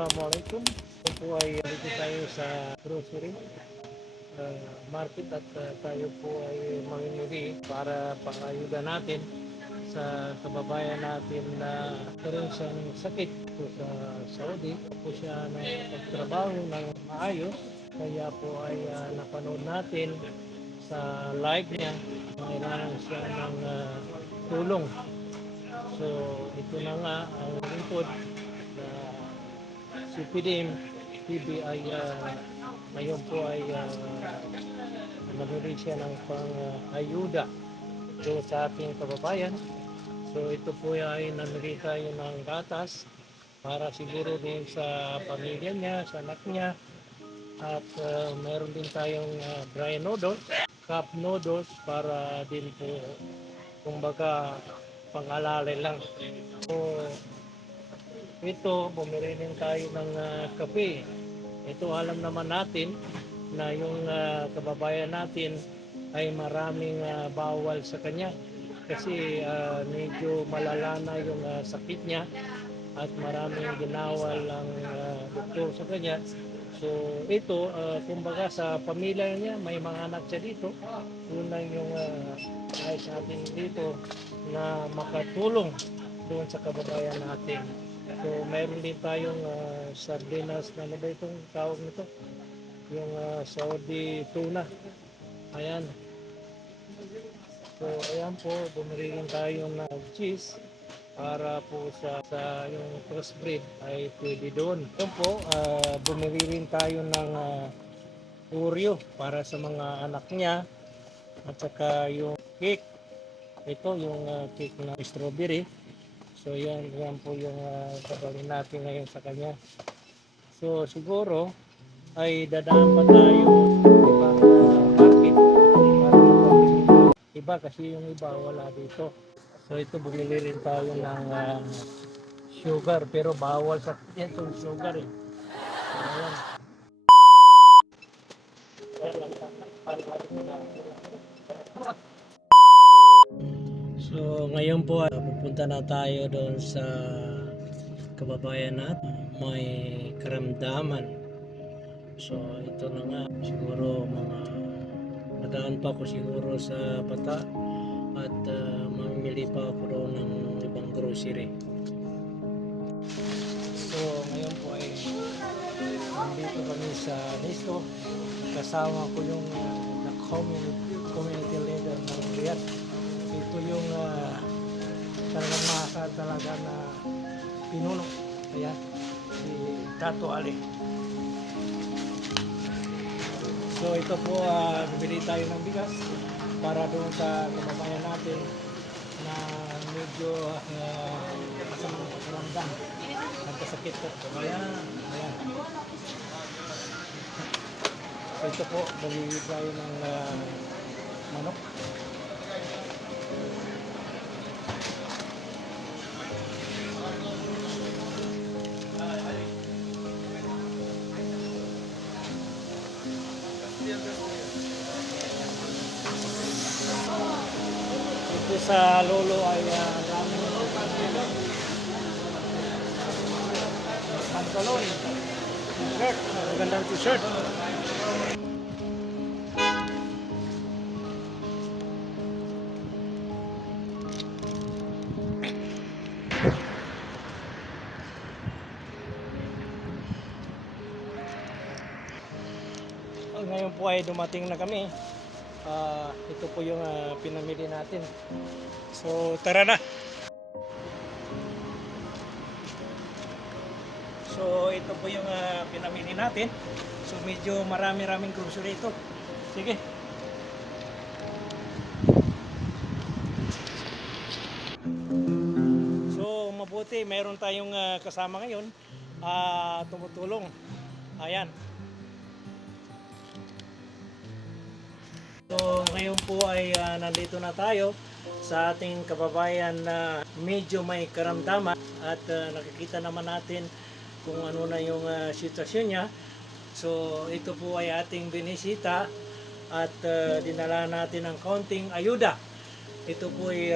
Assalamualaikum. Ito po ay dito tayo sa grocery market at tayo po ay mamimili para pangayuda natin sa kababayan natin na karoon siya ng sakit po sa Saudi. Po siya pagtrabaho ng maayos, kaya po ay napanood natin sa live niya kailangan siya ng tulong. So ito na nga ang lingkod na si PDM TV ay ngayon po ay namili siya ng pang-ayuda sa ating kababayan. So ito po ay namili tayo ng gatas para siguro din sa pamilya niya, sa anak niya. At mayroon din tayong dry noodles, cup noodles para din po kumbaga pang-alalay lang. So ito, bumili din tayo ng kape. Ito alam naman natin na yung kababayan natin ay maraming bawal sa kanya kasi medyo malala na yung sakit niya at maraming ginawal ang doktor sa kanya. So ito, kumbaga sa pamilya niya, may mga anak siya dito. Yun lang yung ayos natin dito na makatulong doon sa kababayan natin. So mayroon din tayong sardinas na ano ba itong tawag nito? Yung Saudi tuna. Ayan. So ayan po, bumili rin tayo ng cheese para po sa yung crossbreed ay pwede doon. Ayan po, bumili rin tayo ng Oreo para sa mga anak niya at saka yung cake. Ito yung cake na strawberry. So yan po yung gagawin natin ngayon sa kanya. So siguro ay dadaan pa tayo ibang market para makabili ng iba kasi yung iba wala dito. So ito bumili rin tayo ng sugar pero bawal sa itong sugar eh. Ayan. So ngayon po pupunta na tayo doon sa kababayan natin may karamdaman. So ito na nga siguro mga nadaan pa ako siguro sa Bata at mamimili pa ako doon ng ibang grocery. So ngayon po ay nandito kami sa Nisto, kasama ko yung community leader ng Riyadh. Ito yung talagang masa talaga na pinuno. Ayan, si Tato Ali. So ito po, bibili tayo ng bigas para doon sa kababayan natin na medyo masamang pakiramdam. Nagkasakit po. Ayan, ayan. So ito po, bibili tayo ng manok. Ito sa lolo ay daming pantalon, t-shirt, magandang t-shirt. Ngayon po ay dumating na kami. Ito po yung pinamili natin. So tara na. So ito po yung pinamili natin. So medyo marami-raming grocery ito. Sige. So mabuti mayroon tayong kasama ngayon tumutulong. Ayan. So ngayon po ay nandito na tayo sa ating kababayan na medyo may karamdaman at nakikita naman natin kung ano na yung sitwasyon niya. So ito po ay ating binisita at dinala natin ng kaunting ayuda. Ito po ay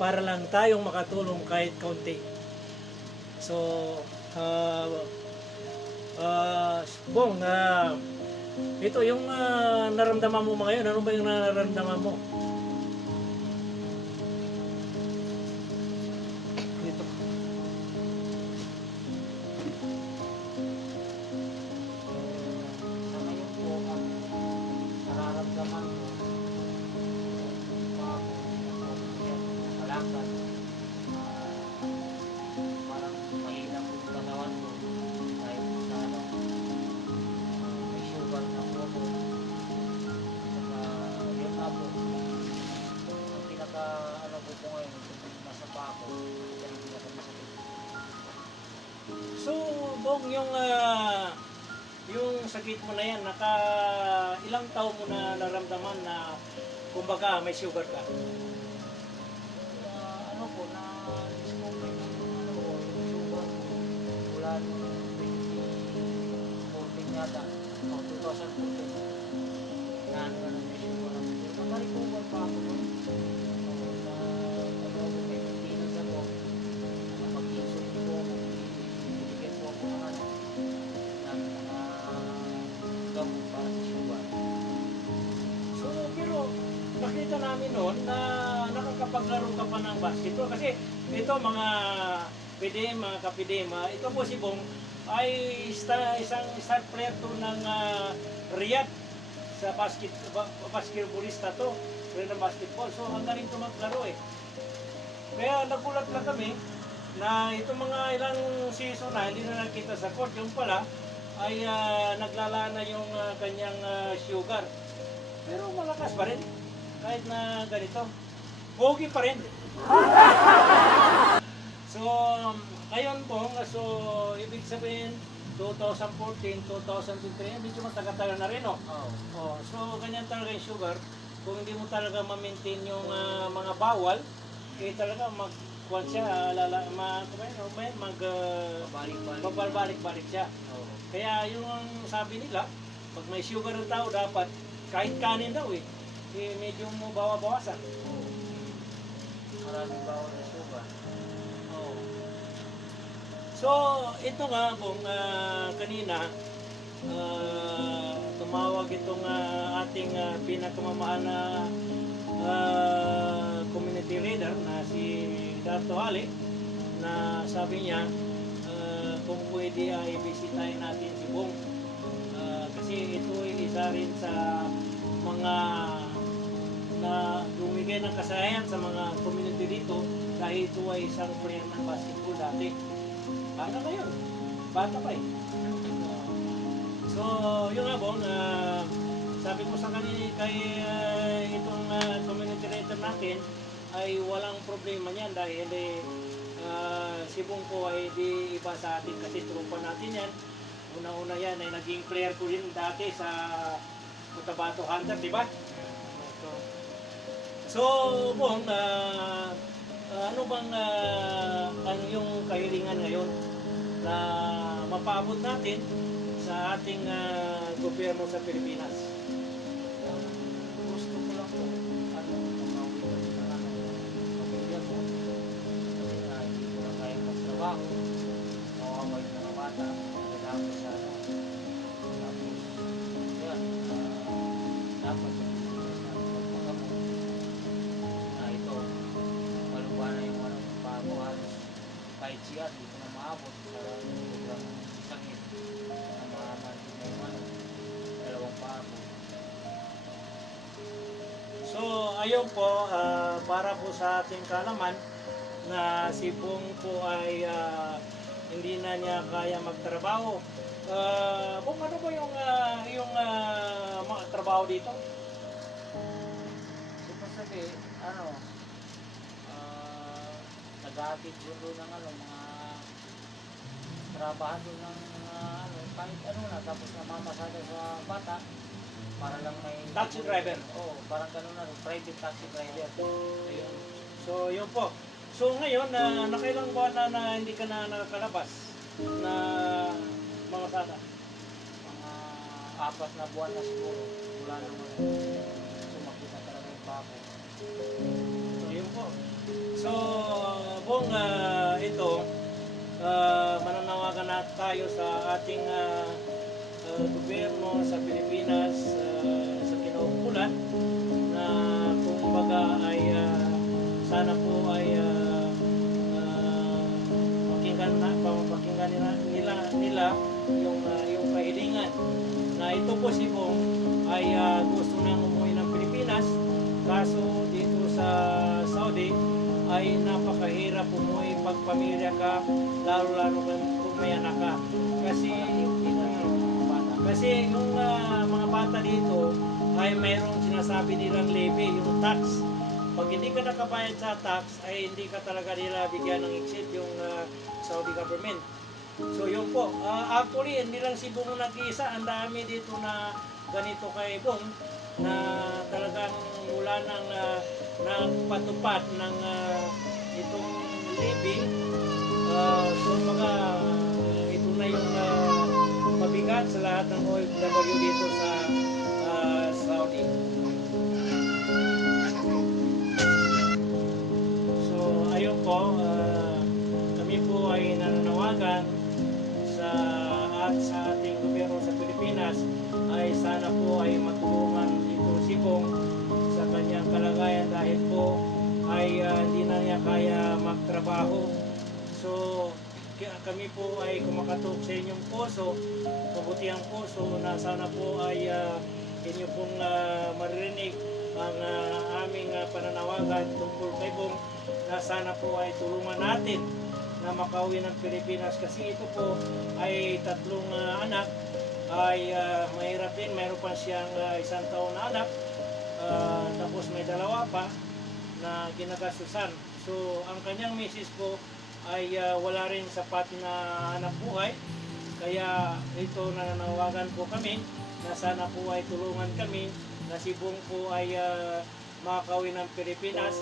para lang tayong makatulong kahit kaunti. So Ah, Bong, ito yung naramdaman mo ngayon. Ano ba yung nararamdaman mo? Dito. Sa ngayon po, ang nararamdaman ko, kalakad, parang mahina po yung katawan ko. Kahit sa ano, may sugar na po ako. Saka, yun nga po, ang pinaka, ano po ngayon, nasa pa ako, yan ang pinaka masakit. So, Bong, yung sakit mo na yan, ilang taon mo na naramdaman na kumbaga may sugar ka? Ano po, na-discover ng ano, yung sugar ko, mula nung 2014 yata, o 2014. Na ano na may sugar ako. Nakarecover pa ako nun. Na ano, may maintenance ako. Napag-insulin po ako. Binigyan po ako ng ano, ng mga gamot para sa sugar. So, pero nakita namin noon na nakakapaglaro ka pa ng basketball kasi ito mga PDM, mga ka-PDM, ito po si Bong ay isang star player to ng Riyadh sa basketballista to, player ng basketball. So, ang galing to maglaro eh. Kaya nagulat lang kami na itong mga ilang season na hindi na nakita sa court, yung pala ay naglalana yung kanyang sugar. Pero malakas pa rin. Kahit na ganito. Pogi pa rin. So, ngayon po, so, ibig sabihin, 2014, 2023, medyo matagal-tagal na rin, oh. Oh, so, ganyan talaga yung sugar. Kung hindi mo talaga ma-maintain yung mga bawal, eh talaga mag-kuhan siya, babalik-balik siya. Oo. Kaya yung sabi nila, pag may sugar ng tao, dapat kahit kanin daw eh medyo mo bawasan. Oo. Maraming bawal na sugar. Oh. So, ito nga Bong, kanina tumawag itong ating pinakamamahal na community leader na si Dato Ali na sabi niya kung pwede ay bisitahin natin si Bong kasi ito ay isa rin sa mga na lumigay ng kasayahan sa mga community dito dahil ito ay isang player ng basketball dati. Bata pa yun. Bata pa eh. So, yun nga Bong, sabi ko sa kanina kay itong community leader natin ay walang problema niyan dahil si Bong ko ay di iba sa atin kasi trupa natin yan. Una-una yan ay naging player ko rin dati sa Cotabato Hunter, di ba? So, Bong, ano bang ano yung kahilingan ngayon na mapaabot natin sa ating gobyerno sa Pilipinas? Gusto ko lang po, ano, tumawin sa ano, pamilya ko. Kasi hindi ko lang kaya magtrabaho. Mawaway na ng bata. Kailangan ko sa ano. Tapos, yan, dapat sa Pilipinas na magpagamot. Na ito, maluba na yung ano, bago halos kahit siya, di ko na maabot sa sobrang sakit na mahamali na yung ano, dalawang bago. So, ayun po, para po sa ating kalaman na si Bong po ay hindi na niya kaya magtrabaho. Bong, ano ba yung mga trabaho dito? Sabi, ano, nag-aatid sundo ng ano, mga trabahado ng mga ano, kahit ano na, tapos namamasada sa bata, para lang may... Taxi driver. Oo, parang gano'n na, private taxi driver. Ayun. So, yun po. So, ngayon, nakailang buwan na hindi ka na nakakalabas na mga sada? Mga 4 na buwan na siguro, wala naman sumakit na talaga yung bako. So, yun po. So, Bong, ito, mananawagan tayo sa ating gobyerno sa Pilipinas sa kinaukulan na kumbaga ay sana po ay pakinggan nila yung kahilingan na ito po si Bong ay gusto nang umuwi ng Pilipinas, kaso dito sa Saudi ay napakahirap umuwi pag pamilya ka, lalo kung may anak ka. Kasi yung mga bata dito ay mayroong sinasabi nilang levy, yung tax. Pag hindi ka nakabayad sa tax ay hindi ka talaga nila bigyan ng exit yung Saudi government. So yun po, actually hindi lang si Bong nag-iisa, ang dami dito na ganito kay Bong na talagang wala nang nagpatupad ng itong levy. So mga ito na yung mabigat sa lahat ng OFW dito sa Saudi. So ayun po, kami po ay nananawagan sa ating gobyerno sa Pilipinas ay sana po ay matulungan ito si Bong sa kanyang kalagayan dahil po ay hindi na niya kaya magtrabaho. So kami po ay kumakatok sa inyong puso, kabutihang puso na sana po ay inyo pong maririnig ang aming pananawagan tungkol kay Bong na sana po ay tulungan natin na makauwi ng Pilipinas kasi ito po ay 3 anak ay mahirap din, mayroon pa siyang 1 taon na anak, tapos may 2 pa na ginagastusan. So ang kanyang misis po ay wala rin sapat na hanap buhay, kaya ito nananawagan po kami na sana po ay tulungan kami na si Bong po ay makauwi ng Pilipinas,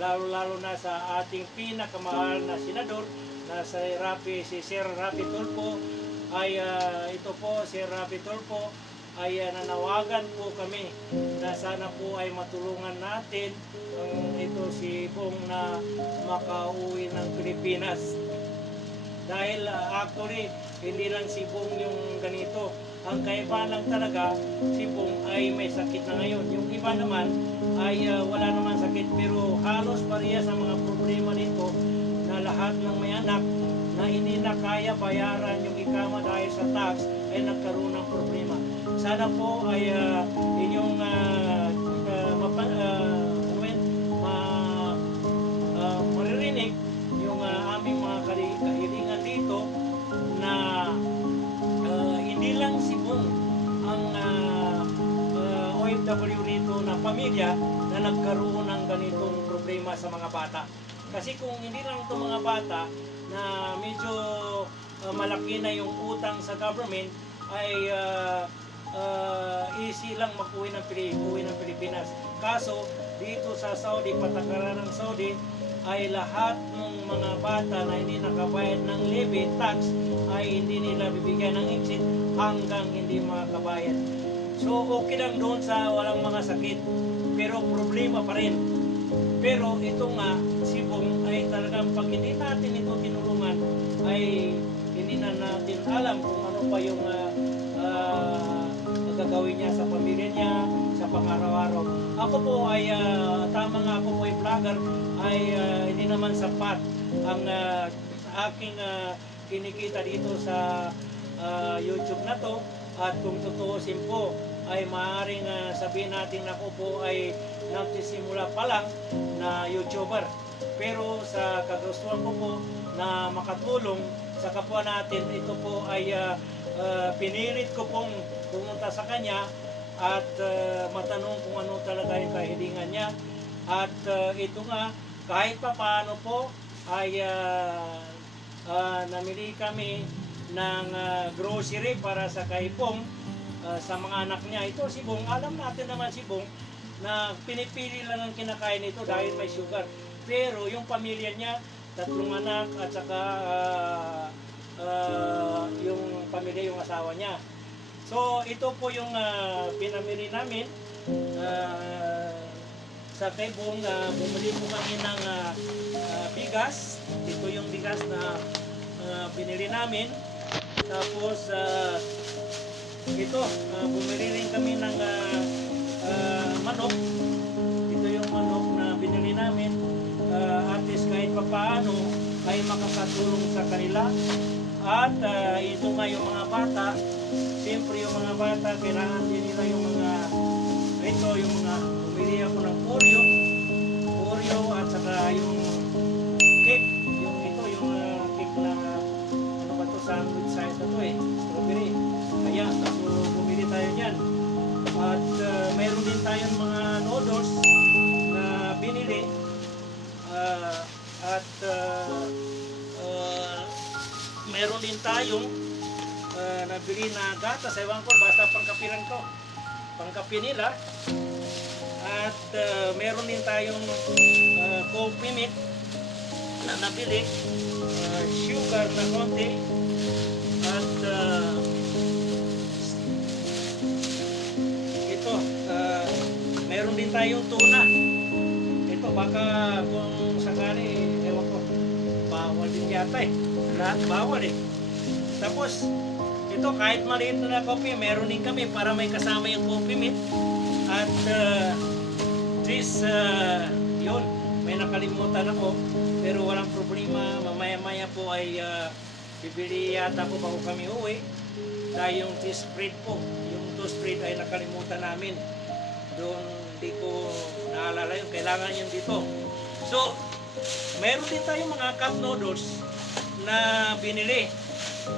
lalo na sa ating pinakamahal na senador na si Sir Rapi Tulfo ay ito po, Sir Rapi Tulfo ay nanawagan po kami na sana po ay matulungan natin ito si Bong na makauwi ng Pilipinas. Dahil actually, hindi lang si Bong yung ganito. Ang kaiba lang talaga, si Bong ay may sakit na ngayon. Yung iba naman ay wala naman sakit, pero halos pareha sa mga problema dito na lahat ng may anak na hindi na kaya bayaran yung ikama dahil sa tax ay nagkaroon ng problema. Sana po ay inyong maririnig yung aming mga kahilingan dito na hindi lang si Bong ang OFW rito na pamilya na nagkaroon ng ganitong problema sa mga bata. Kasi kung hindi lang itong mga bata na medyo malaki na yung utang sa government ay easy lang mag-uwi ng Pilipinas. Kaso dito sa Saudi, patakaran ng Saudi, ay lahat ng mga bata na hindi nakabayad ng levy tax ay hindi nila bibigyan ng exit hanggang hindi makabayad. So okay lang doon sa walang mga sakit, pero problema pa rin. Pero ito nga, si Bong ay talagang pag hindi natin ito tinulungan ay hindi na natin alam kung ano pa yung gagawin niya sa pamilya niya, sa pang-araw-araw. Ako po ay, tama nga ako po ay vlogger, ay hindi naman sapat ang aking kinikita dito sa YouTube na to. At kung tutuusin po, ay maaaring sabihin natin na ako po ay nagsisimula pa lang na YouTuber. Pero sa kagustuhan ko po na makatulong sa kapwa natin, ito po ay pinilit ko pong pumunta sa kanya at matanong kung ano talaga yung kahilingan niya. At ito nga, kahit pa paano po ay namili kami ng grocery para sa kay Bong, sa mga anak niya. Ito si Bong, alam natin naman si Bong na pinipili lang ang kinakain nito dahil may sugar. Pero yung pamilya niya, 3 anak at saka yung pamilya, yung asawa niya. So ito po yung pinamili namin sa kay Bong. Bumili po kami ng bigas. Ito yung bigas na binili namin. Tapos ito, bumili rin kami ng manok. Ito yung manok na binili namin. At least kahit papaano ay makakatulong sa kanila. At ito nga yung mga bata. Siyempre yung mga bata, kailangan din nila yung mga yung mga bumili ako ng Oreo at saka yung cake. Yung cake na ano ba to, sandwich size na to strawberry. Kaya bumili tayo niyan. At mayroon din tayong mga noodles na binili. Meron din tayong nabili na gatas. Ewan ko, basta pangkapiran ko. Pangkapi nila. At meron din tayong coffee milk na nabili. Sugar na konti. At ito, meron din tayong tuna. Ito, baka kung sakali, ewan ko, bawal din yata lahat bawal Tapos, ito kahit maliit na coffee, meron din kami para may kasama yung coffee milk. At yun, may nakalimutan ako, pero walang problema. Mamaya-maya po ay bibili yata po bago kami uwi. Dahil yung tea spread po, yung toast spread ay nakalimutan namin. Doon, hindi ko naalala yun, kailangan yun dito. So, meron din tayong mga cup noodles na binili.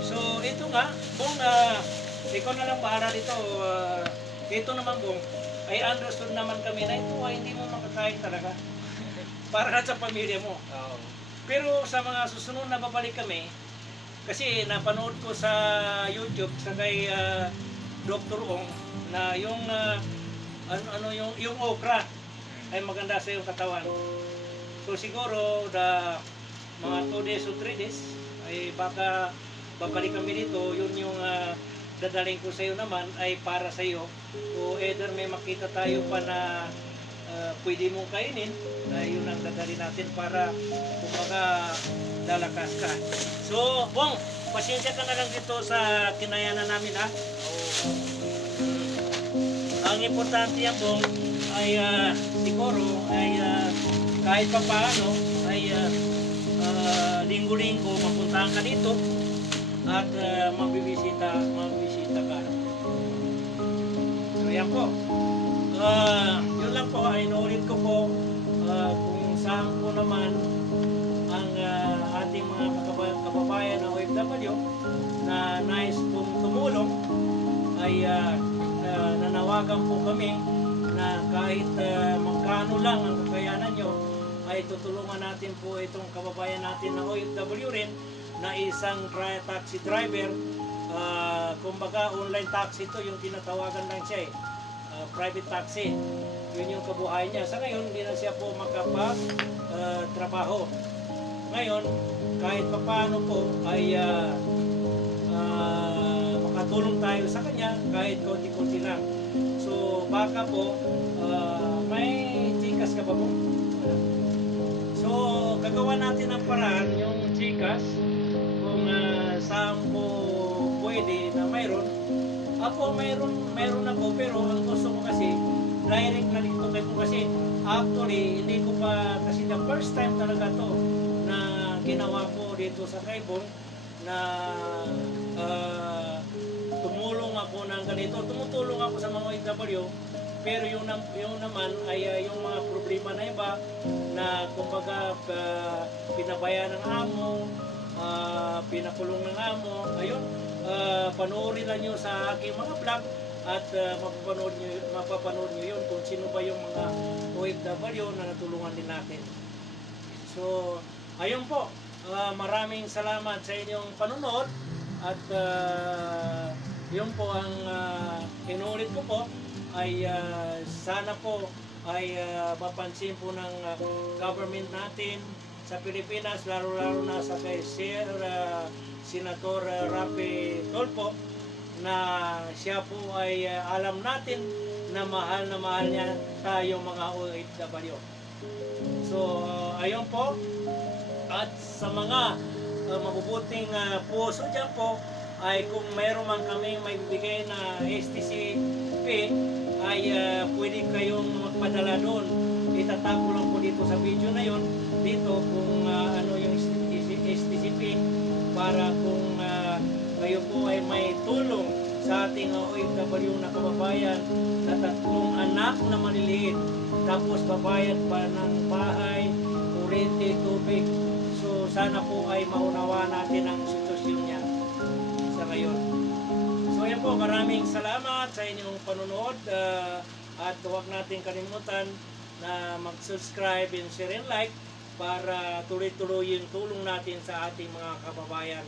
So, ito nga, kung ikaw na lang bahala dito, ito naman kung ay understood naman kami na ito ay hindi mo makakain talaga. Para sa pamilya mo. Pero sa mga susunod na babalik kami, kasi napanood ko sa YouTube sa kay Dr. Ong na yung yung okra ay maganda sa iyong katawan. So siguro mga 2 days o 3 days ay baka babalik kami dito. Yun yung dadaling ko sa iyo naman ay para sa iyo. O either may makita tayo pa na pwede mong kainin, na yun ang dadali natin para kumbaga lalakas ka. So, Bong, pasensya ka na lang dito sa kinayanan namin ha. Ang importante yan, Bong, ay siguro ay kahit pa paano ay linggo-linggo mapuntahan ka dito at mabibisita ka. So yan po. Yun lang po, inuulit ko po kung saan po naman ang ating mga kababayan na OFW na nais pong tumulong ay nanawagan po kami na kahit magkano lang ang kakayanan nyo ay tutulungan natin po itong kababayan natin na OFW rin na isang taxi driver. Kumbaga online taxi to, yung tinatawagan lang siya private taxi. Yun yung kabuhayan niya. Sa ngayon, hindi na siya po trabaho. Ngayon, kahit papaano po ay makatulong tayo sa kanya kahit konti-konti lang. So, baka po may chikas ka ba po? So, gagawa natin ang paraan yung chikas kung saan po pwede na mayroon. Ako mayroon ako, pero ang gusto ko kasi direct na dito kasi actually hindi ko pa, kasi the first time talaga to na ginawa ko dito sa Kaibong na tumulong ako ng ganito. Tumutulong ako sa mga OFW, pero yung naman ay yung mga problema na iba na kumbaga pinabayaan ng amo, pinakulong ng amo. Ayun, panoorin lang nyo sa aking mga vlog at mapapanood nyo yun kung sino ba yung mga OFW na natulungan din natin. So, ayun po, maraming salamat sa inyong panonood at yun po ang inuulit ko po ay sana po ay mapansin po ng government natin sa Pilipinas, lalo-lalo na sa kay Senator Rapi Tulfo, na siya po ay alam natin na mahal niya tayong mga OFW. So, ayun po. At sa mga mabubuting puso dyan po, ay kung mayroon man kaming may bigay na STCP ay pwede kayong magpadala doon. Itatag ko lang po dito sa video na yon dito kung ano yung STCP para kung kayo po ay may tulong sa ating OFW na kababayan na 3 anak na maliliit tapos babayad pa ng bahay, kuryente, tubig. So sana po ay maunawa natin ang sitwasyon niya sa ngayon. So yan po, maraming salamat sa inyong panonood at huwag natin kalimutan na mag-subscribe and share and like para tuloy-tuloy yung tulong natin sa ating mga kababayan